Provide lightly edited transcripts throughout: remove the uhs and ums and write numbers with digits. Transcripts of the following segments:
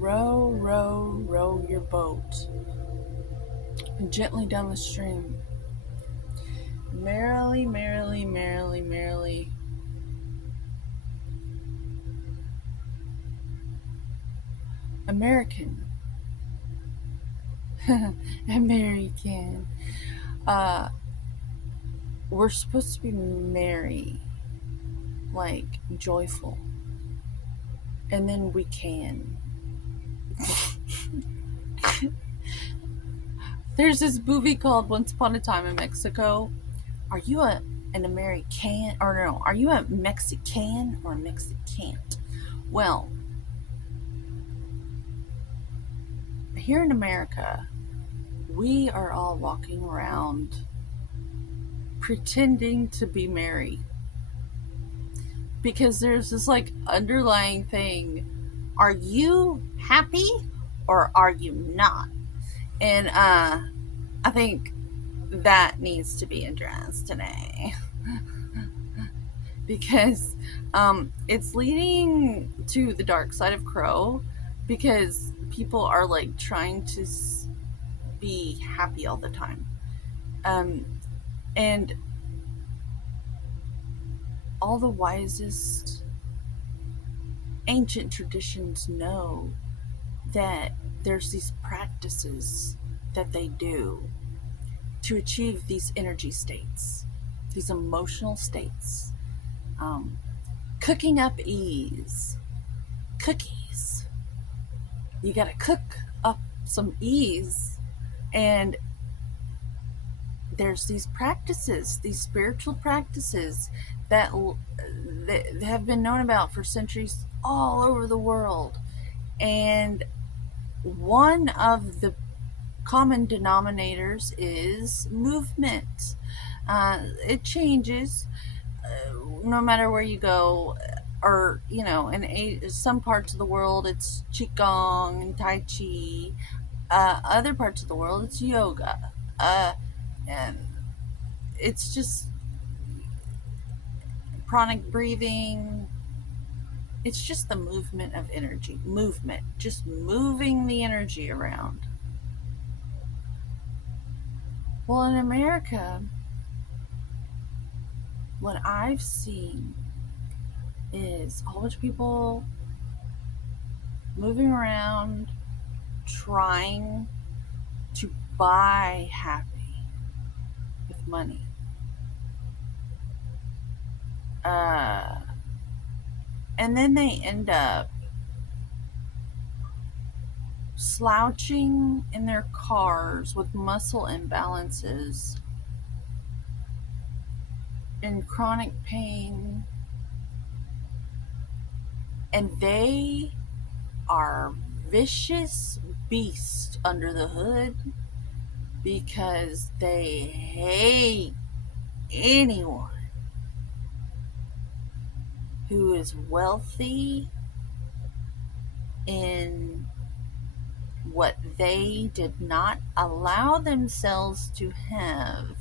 Row, row, row your boat gently down the stream. Merrily, merrily, merrily, merrily. American. American. Uh, we're supposed to be merry, like joyful. And then we can. There's this movie called Once Upon a Time in Mexico. Are you an American? Or no, are you a Mexican or a Mexicant? Well, here in America, we are all walking around pretending to be merry because there's this like underlying thing. Are you happy or are you not? And I think that needs to be addressed today because it's leading to the dark side of Crow because people are like trying to be happy all the time. And all the wisest ancient traditions know that there's these practices that they do to achieve these energy states, these emotional states. Cooking up ease. Cookies. You gotta cook up some ease. And there's these practices, these spiritual practices that have been known about for centuries all over the world. And one of the common denominators is movement. It changes no matter where you go, or in some parts of the world it's qigong and tai chi. Other parts of the world it's yoga, and it's just pranic breathing. It's just the movement of energy, just moving the energy around. Well, in America, what I've seen is a whole bunch of people moving around trying to buy happy with money. And then they end up slouching in their cars with muscle imbalances, in chronic pain, and they are vicious beasts under the hood because they hate anyone who is wealthy in what they did not allow themselves to have.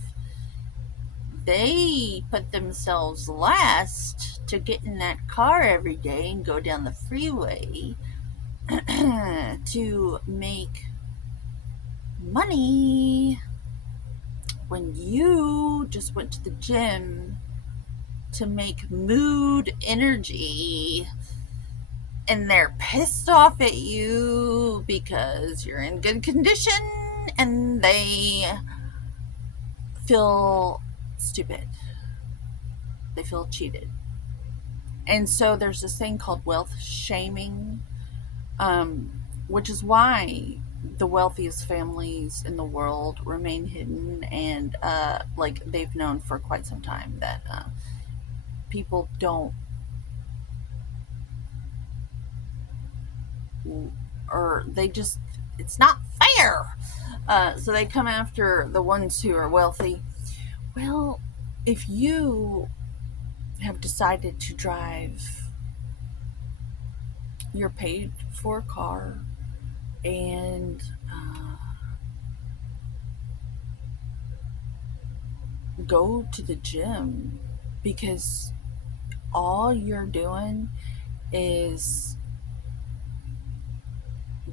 They put themselves last to get in that car every day and go down the freeway to make money when you just went to the gym to make mood energy, and they're pissed off at you because you're in good condition and they feel stupid. They feel cheated. And so there's this thing called wealth shaming, which is why the wealthiest families in the world remain hidden, and like they've known for quite some time that people don't, or they just, it's not fair. So they come after the ones who are wealthy. Well, if you have decided to drive your paid for car and go to the gym because all you're doing is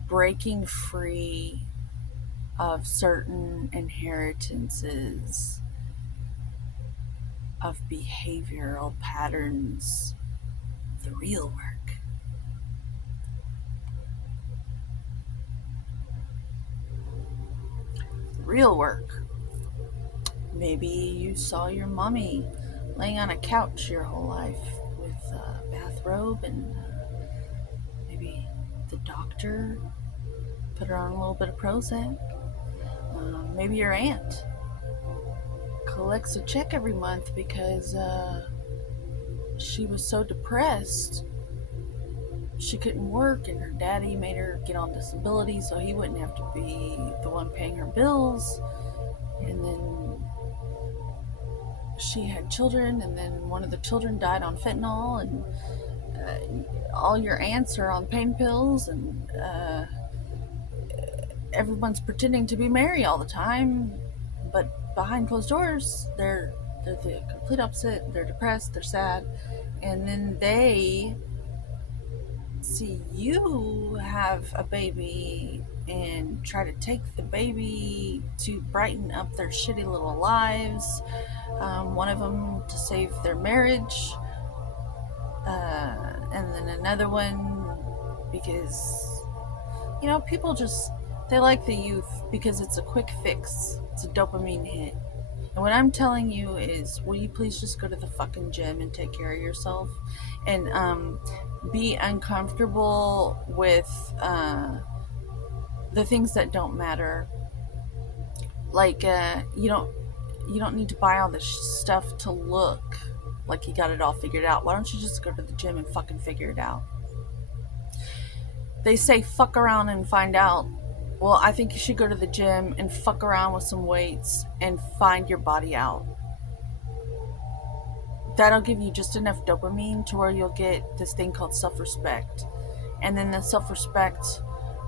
breaking free of certain inheritances of behavioral patterns, the real work. Real work. Maybe you saw your mommy laying on a couch your whole life with a bathrobe, and maybe the doctor put her on a little bit of Prozac. Maybe your aunt collects a check every month because she was so depressed she couldn't work, and her daddy made her get on disability so he wouldn't have to be the one paying her bills. And then she had children, and then one of the children died on fentanyl, and all your aunts are on pain pills, and everyone's pretending to be merry all the time, but behind closed doors, they're the complete opposite. They're depressed, they're sad, and then they see you have a baby and try to take the baby to brighten up their shitty little lives. One of them to save their marriage, and then another one because people just they like the youth because it's a quick fix. It's a dopamine hit. And what I'm telling you is, will you please just go to the fucking gym and take care of yourself, and be uncomfortable with the things that don't matter. Like you don't need to buy all this stuff to look like you got it all figured out. Why don't you just go to the gym and fucking figure it out? They say fuck around and find out. Well, I think you should go to the gym and fuck around with some weights and find your body out. That'll give you just enough dopamine to where you'll get this thing called self-respect. And then the self-respect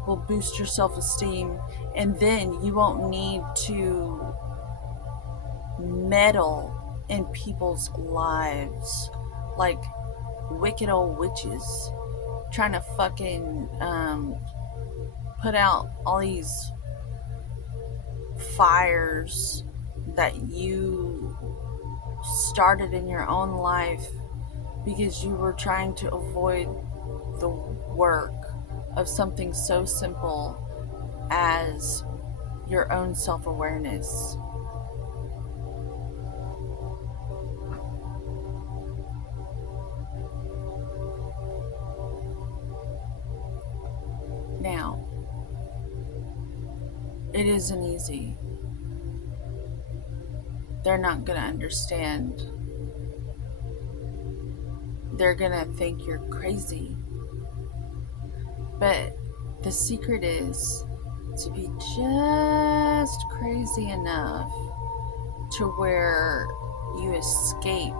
will boost your self-esteem, and then you won't need to meddle in people's lives like wicked old witches trying to fucking put out all these fires that you started in your own life because you were trying to avoid the work of something so simple as your own self-awareness. Now, it isn't easy. They're not going to understand. They're going to think you're crazy. But the secret is to be just crazy enough to where you escape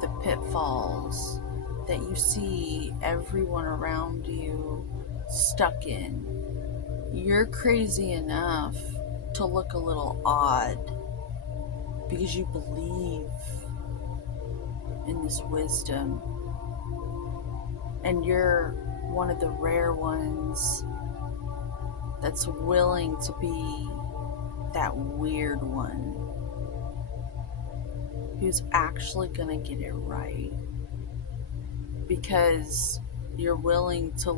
the pitfalls that you see everyone around you stuck in. You're crazy enough to look a little odd because you believe in this wisdom, and you're one of the rare ones that's willing to be that weird one who's actually gonna get it right, because you're willing to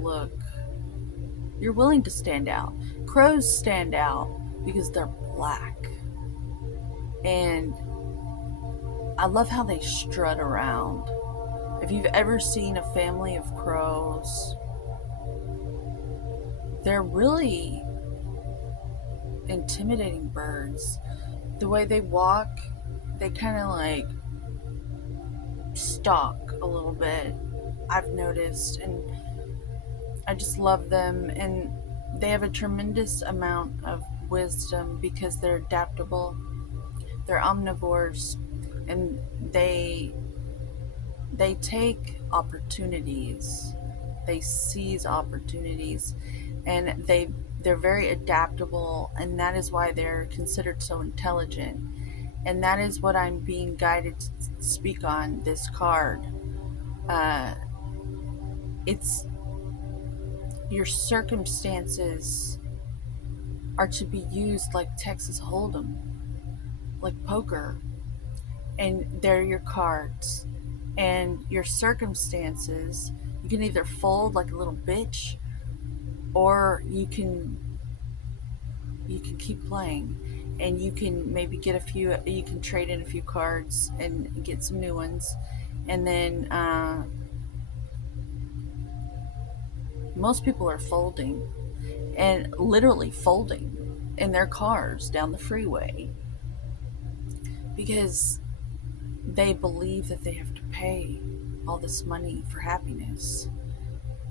stand out. Crows stand out because they're black, and I love how they strut around. If you've ever seen a family of crows, they're really intimidating birds. The way they walk, they kind of like stalk a little bit, I've noticed, and I just love them. And they have a tremendous amount of wisdom because they're adaptable, they're omnivores, and they take opportunities, they seize opportunities, and they're very adaptable, and that is why they're considered so intelligent. And that is what I'm being guided to speak on this card. It's your circumstances are to be used like Texas Hold'em, like poker, and they're your cards. And your circumstances, you can either fold like a little bitch, or you can keep playing, and you can maybe get a few, you can trade in a few cards and get some new ones. And then most people are folding, and literally folding in their cars down the freeway, because they believe that they have to pay all this money for happiness,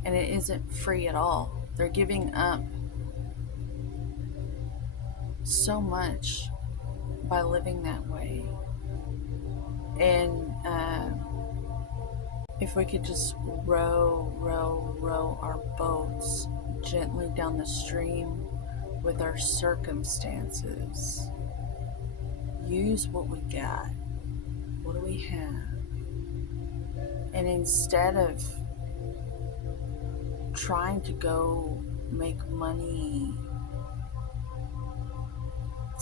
and it isn't free at all. They're giving up so much by living that way. And if we could just row our boats gently down the stream with our circumstances, use what we got. What do we have? And instead of trying to go make money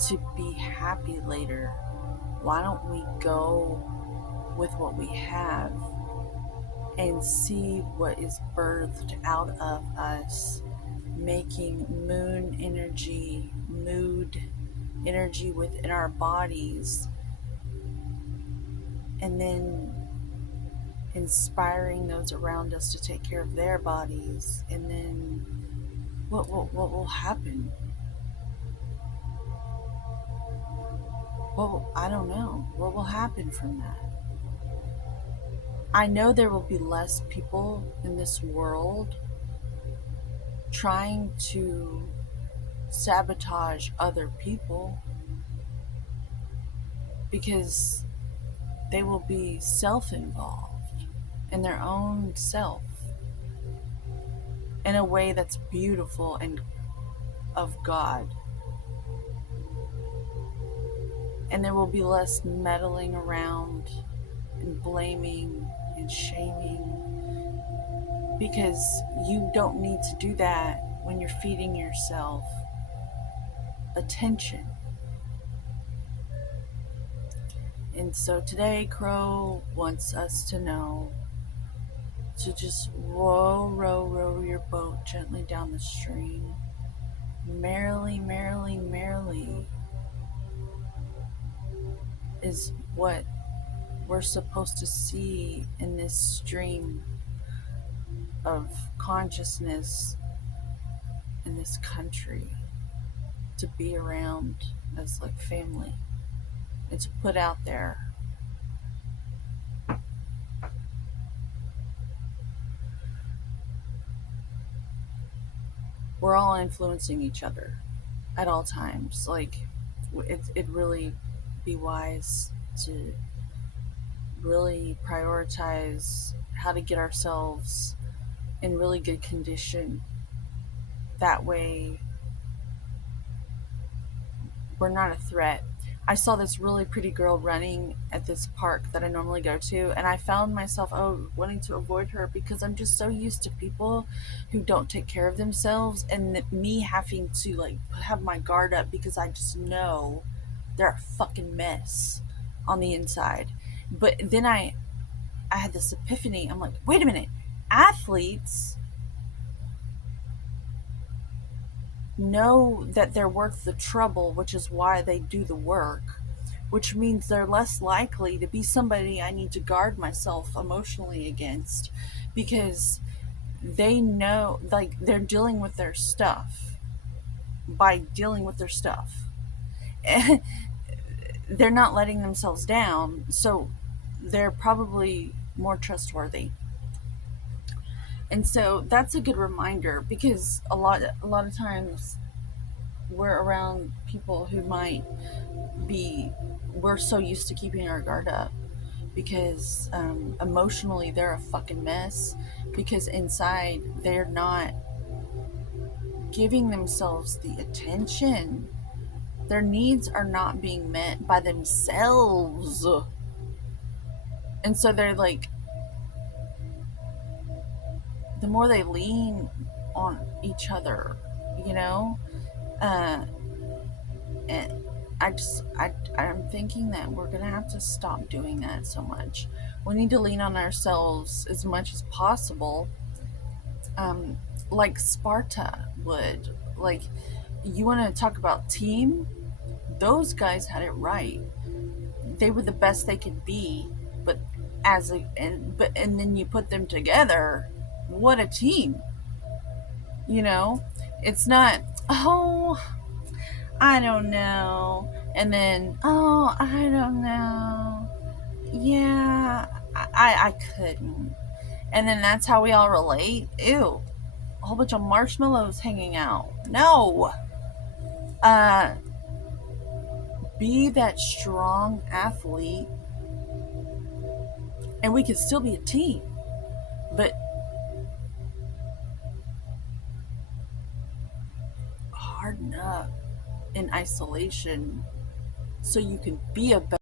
to be happy later, why don't we go with what we have and see what is birthed out of us, making moon energy, mood energy within our bodies, and then inspiring those around us to take care of their bodies. And then what will happen? Well, I don't know. What will happen from that? I know there will be less people in this world trying to sabotage other people, because they will be self-involved in their own self in a way that's beautiful and of God. And there will be less meddling around and blaming and shaming, because you don't need to do that when you're feeding yourself attention. And so today, Crow wants us to know to just row your boat gently down the stream. Merrily, merrily, merrily is what we're supposed to see in this stream of consciousness in this country, to be around as like family and to put out there. We're all influencing each other at all times. Like, it really be wise to really prioritize how to get ourselves in really good condition. That way, we're not a threat. I saw this really pretty girl running at this park that I normally go to, and I found myself wanting to avoid her, because I'm just so used to people who don't take care of themselves, and me having to like have my guard up, because I just know they're a fucking mess on the inside. But then I had this epiphany. I'm like, wait a minute, athletes know that they're worth the trouble, which is why they do the work, which means they're less likely to be somebody I need to guard myself emotionally against, because they know, like, they're dealing with their stuff by dealing with their stuff. And they're not letting themselves down, so they're probably more trustworthy. And so that's a good reminder, because a lot of times we're around people who might be, we're so used to keeping our guard up, because emotionally they're a fucking mess, because inside they're not giving themselves the attention. Their needs are not being met by themselves. And so they're like, the more they lean on each other, you know? Uh, and I'm thinking that we're gonna have to stop doing that so much. We need to lean on ourselves as much as possible, um, like Sparta would. Like, you want to talk about team? Those guys had it right. They were the best they could be, but and then you put them together. What a team! You know, it's not. Oh, I don't know. And then, oh, I don't know. Yeah, I couldn't. And then that's how we all relate. Ew, a whole bunch of marshmallows hanging out. No. Uh, be that strong athlete, and we could still be a team. But harden up in isolation so you can be a better